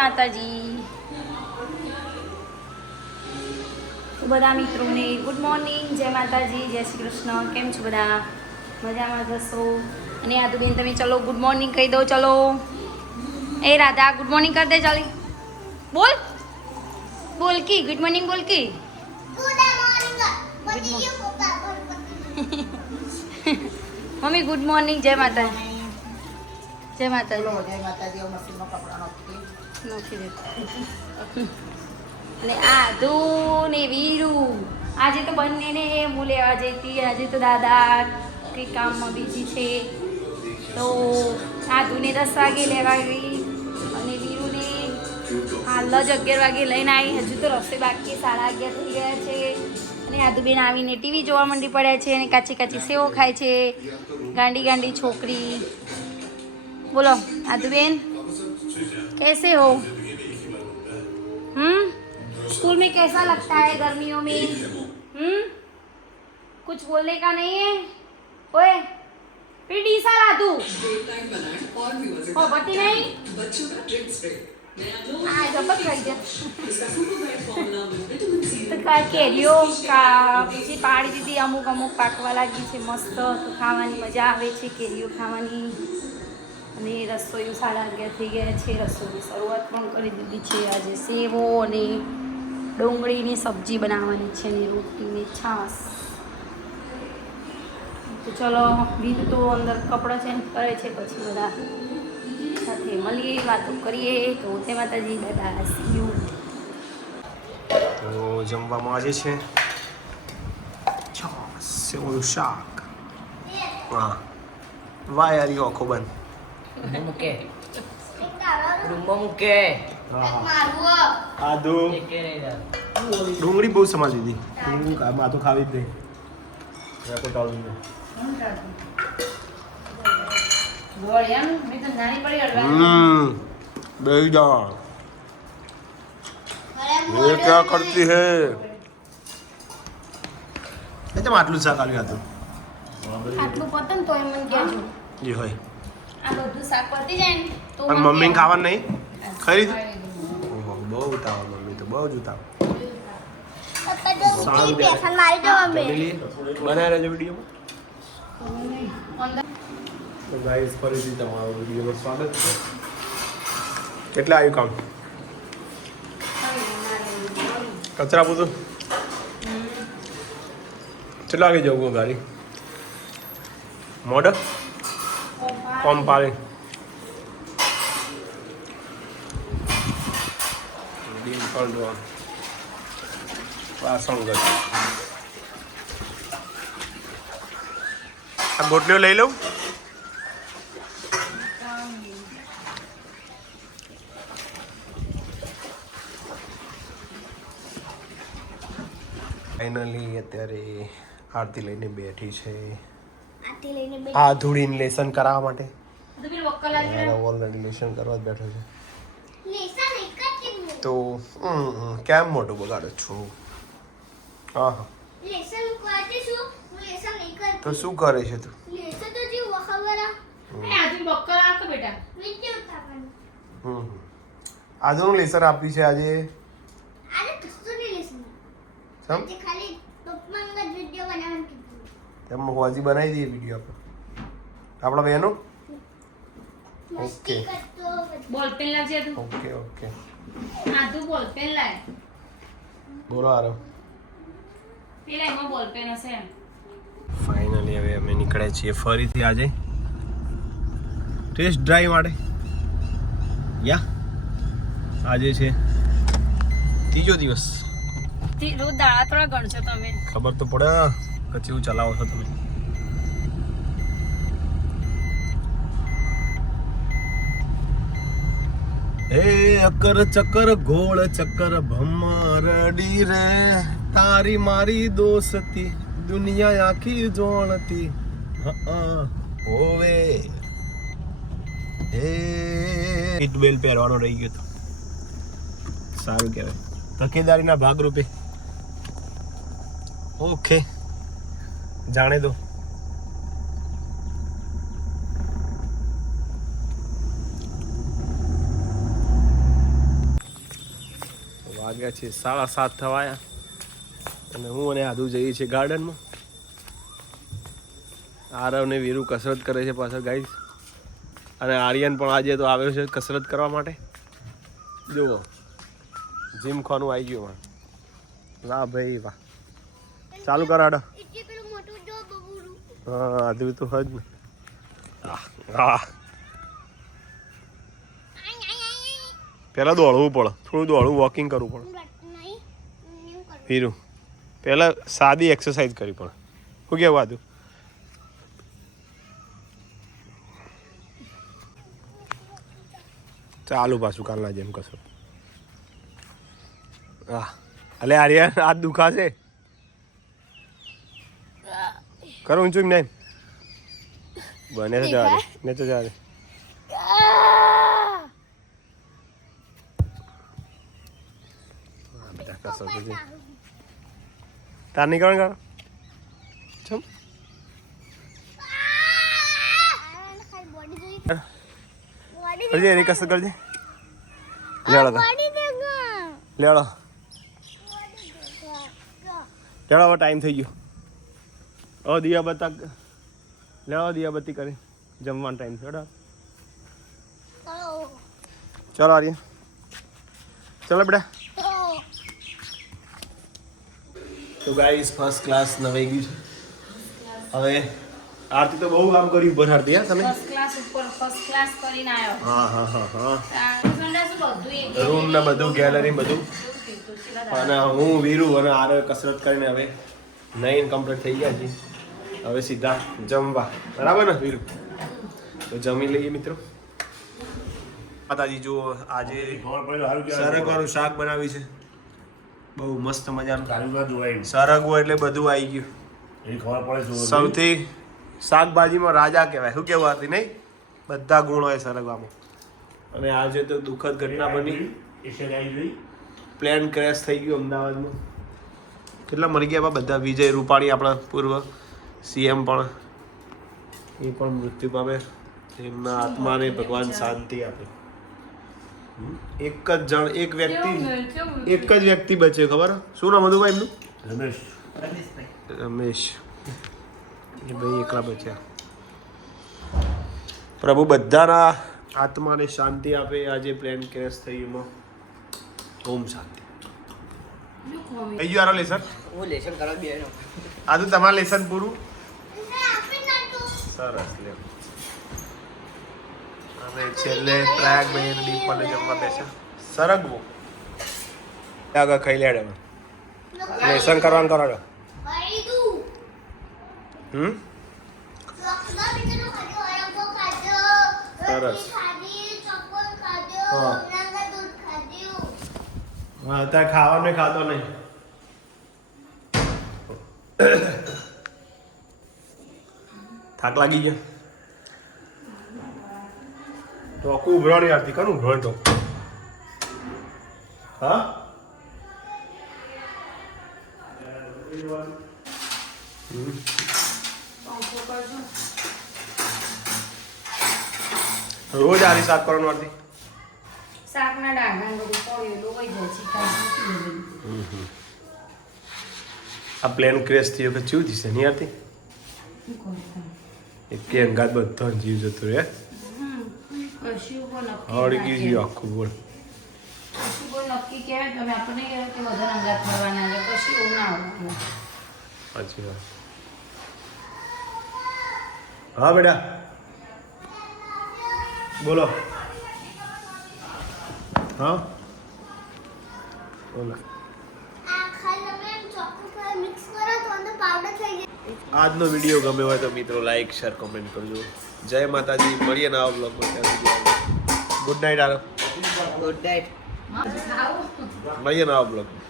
માતાજી. તો બધા મિત્રોને ગુડ મોર્નિંગ, જય માતાજી, જય શ્રી કૃષ્ણ. કેમ છો બધા? મજામાં જશો? અને આદુબેન તમે ચલો ગુડ મોર્નિંગ કહી દો. ચલો એ રાધા ગુડ મોર્નિંગ કરી દે. ચાલી બોલ બોલ કી ગુડ મોર્નિંગ બોલ કી મમ્મી ગુડ મોર્નિંગ. જય માતાજી. જય માતાજી. નોખી દે. અને આદુ ને વીરુ આજે તો બંનેને હું લેવા જઈતી. આજે તો દાદા કંઈ કામમાં બીજી છે તો આદુને 10 વાગે લેવા ગઈ અને વીરુને હાલ જ 11 વાગે લઈને આવી. હજુ તો રસ્તે બાકી 11:30 થઈ ગયા છે. અને આદુબેન આવીને ટીવી જોવા માંડી પડ્યા છે અને કાચી કાચી સેવો ખાય છે. ગાંડી ગાંડી છોકરી. બોલો आदुबेन कैसे हो? स्कूल में कैसा लगता है गर्मियों में? कुछ बोलने का नहीं है? ओए फिर डीसा ला दूं ओ बटी नहीं हाँ जबत रही है तो केरीओ का पीछे पाड़ी दीदी अमुक अमुक पाकवा लागी છે મસ્ત. તો ખાવાની મજા આવે છે કેરીઓ ખાવાની. અને રસોઈ 11:30 થઈ ગયા છે. રસોઈની શરૂઆત પણ કરી દીધી છે. આજે સેવો અને ડુંગળીની સબ્જી બનાવવાની છે અને રોટીની છાશ. તો ચલો બીજું તો અંદર કપડાં ચેન્જ કરે છે પછી બધા સાથે મળીએ વાતો કરીએ. તો જય માતાજી, બાય સી યુ. તો જમવામાં આજે છે છાશ સેવનું શાક. વાહ વાહ યાર યો આખો બંધ Muke. Rumah muke. આદુ ડુંગળી બહુ સમાજ દીધી. ડુંગળી માં તો ખાવી જ નહીં. રાખો ટાળું બેહી જા. ये क्या करती है? એટલે આટલું શાક આવ્યું હતું. આટલું પતન તો એમ મને કહેજો. જી હોય. આ બધું શાક પતી જાય ને તો અને મમ્મીને ખાવાનું નહીં ખરી? ઓહો બહુ ઉતાવળ મમ્મી તો બહુ જ ઉતાવળ. બનાવી રહેજો વિડીયોમાં. તો ગાઈસ ફરીથી તમારું વિડીયોમાં સ્વાગત છે. કેટલા આવ્યું કામ? કચરા પૂછું કેટલા વાગે જવું ગાડી? મોડર કોમ પાડે વાસણ ગયું. આ ગોટલીઓ લઈ લઉં. ફાઇનલી અત્યારે આરતી લઈને બેઠી છે. આ ધૂળીને લેસન કરાવવા માટે. ઓલરેડી લેસન કરવા જ બેઠો છે. તો કેમ મોટું બગાડો છો? હા તો શું કરે છે તું? આજનું લેસન આપ્યું છે આજે. તેમ હોજી બનાવી દઈએ વિડીયો આપણા બહેનો. ઓકે બોલપેન લાવજે તું. ઓકે ઓકે આદુ બોલપેન લાય. બોલો આરો. પેલા એમાં બોલપેન હશે. ફાઇનલી હવે અમે નીકળ્યા છીએ ફરીથી આજે ટેસ્ટ ડ્રાઈવ માટે. યા આજે છે ત્રીજો દિવસ. રોજ દાડા થોડા ગણશો તમે? ખબર તો પડે કે કેવું ચલાવો છો તમે. એ અકર ચક્કર ગોળ ચક્કર ભમરડી રે તારી મારી દોસ્તી દુનિયા આખી જોણતી હોવે. એ સીટ બેલ્ટ પહેરવાનો રહી ગયો તો સારું કહેવાય. તકેદારીના ભાગરૂપે. ઓકે જાણે દો. વાગ્યા છે 7:30 થવાયા અને હું અને આદુ જઈએ છીએ ગાર્ડનમાં. આરવ ને વીરુ કસરત કરે છે પાછળ ગાઈસ, અને આર્યન પણ આજે તો આવ્યો છે કસરત કરવા માટે. જુઓ જીમ ખાનું આવી ગયું. વાહ ભાઈ વાહ, ચાલુ કરો હાડો. હા આદુ તો હજ ને. હા પહેલાં દોડવું પડે, થોડું દોડવું વોકિંગ કરવું પડે. હીરું પહેલાં સાદી એક્સરસાઇઝ કરવી પડે. શું કહેવું આદુ? ચાલુ પાછું કાલના જેમ કશું. હા અલે આર્યન હાથ દુખાશે. કરો ઊંચું નહીં બને તો જવા દે, ને તો જવા દે. તાર નીકળ કરો ચમ કરજે એની કસરત કરજે. લેડો લેડો લેડો, હવે ટાઈમ થઈ ગયો. હવે દિયાબત્તી લેડો, દિયાબત્તી કરી જમવાનો ટાઈમ થયો. ચલો આર્ય ચલો બેટા. તો ગાઈસ ફર્સ્ટ ક્લાસ નવાઈ ગયું છે. હવે આરતી તો બહુ કામ કર્યું ઉપર. આરતી હા તમે ફર્સ્ટ ક્લાસ ઉપર ફર્સ્ટ ક્લાસ કરીને આવ્યો. હા હા હા હા સંડાસ બધું એક રૂમ ને બધું ગેલેરી બધું. અને હું વીરુ અને આરે કસરત કરીને હવે 9 કમ્પ્લીટ થઈ ગયા છે. હવે સીધા જમવા, બરાબર ને વીરુ? તો જમી લઈએ મિત્રો. માતાજી જુઓ આજે સરગવાનું શાક બનાવ્યું છે, બહુ મસ્ત મજાનું. સરગવો એટલે બધું આવી ગયું. સૌથી શાકભાજીમાં રાજા કહેવાય. શું કહેવું હતી નહીં? બધા ગુણ હોય સરગવામાં. અને આજે તો દુઃખદ ઘટના બની. પ્લેન ક્રેશ થઈ ગયું અમદાવાદમાં. કેટલા મરી ગયા બધા? વિજય રૂપાણી આપણા પૂર્વ સીએમ પણ, એ પણ મૃત્યુ પામે. એમના આત્માને ભગવાન શાંતિ આપે. એક જ જણ, એક જ વ્યક્તિ બચ્યો. ખબર શું નામ હતું ભાઈ એમનું? રમેશ. એ ભાઈ એકલા બચ્યા. પ્રભુ બધાના આત્માને શાંતિ આપે. આજે પ્લેન ક્રેશ થઈ એમાં ઓમ શાંતિ. થઈ ગયું આરો લેસન? હું લેશન કરવા બે આ તો તમારું લેસન પૂરું. સરસ લે. અને છેલ્લે ટ્રેક બેન ડીપને જમવા બેસે. સરગવો આગળ ખાઈ લેડે. લેસન કરવાનું કરો. સરસ. હા અત્યારે ખાવાનું ખાતો નહીં. થાક લાગી ગયો તો આખું ઉભરાણી આરતી કરું ઉભરણ તો. હા રોજ આરી શાક કરવાનું આરતી. શાકના ડાળના બધું પડ્યું લોવાઈ જાય છે કાંઈ. આ પ્લેન ક્રેશ થયો કે ચેવું થશે નહીં આરતી? એક અંગાત બધો જીવ જતો રે. કશું બહુ નક્કી હળગી ગયું આખું બોલ. કશું બહુ નક્કી કહેવાય. તમે આપણને કહેવાય કે વધારે અંગાત ફરવાના છે, કશું એવું ના હોય. સાચી વાત. હા બેટા બોલો. હા બોલો. આજનો વિડીયો ગમ્યો હોય તો મિત્રો લાઈક શેર કોમેન્ટ કરજો. જય માતાજી. મળીએ નવા બ્લોગમાં. ગુડ નાઇટ આરો. Good night. મળીએ નવા બ્લોગમાં.